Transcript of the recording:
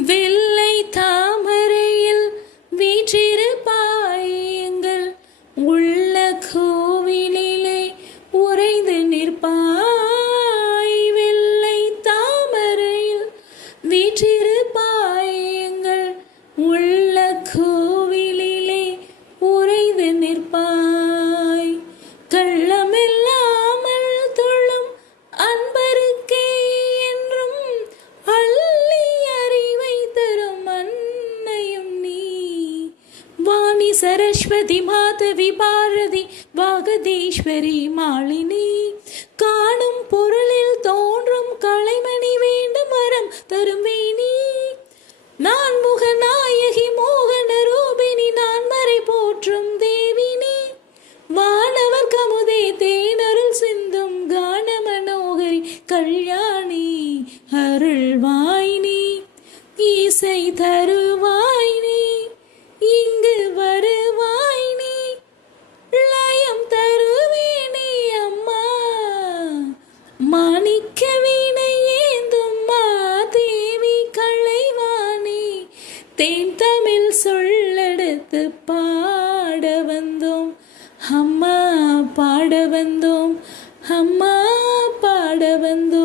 will Vani Saraswati Madhavi Bharathi Vagadheeswari Malini. காணும் பொருளில் தோன்றும் கலைமணி வேண்டும் வரம் தரும் வேணி. நான் முக நாயகி மோகன ரூபினி நான் மறை போற்றும் தேவினி. வானவர் கமுதே தேனருள் சிந்தும் கான மனோகரி கல்யாணி அருள்வாயினி. நீ இசை தரு மாணிக்க வீணை ஏந்தும் மாதேவி கலைவாணி. தேன் தமிழ் சொல்லெடுத்து பாட வந்தோம். அம்மா பாட வந்தோம். அம்மா பாட வந்தோம்.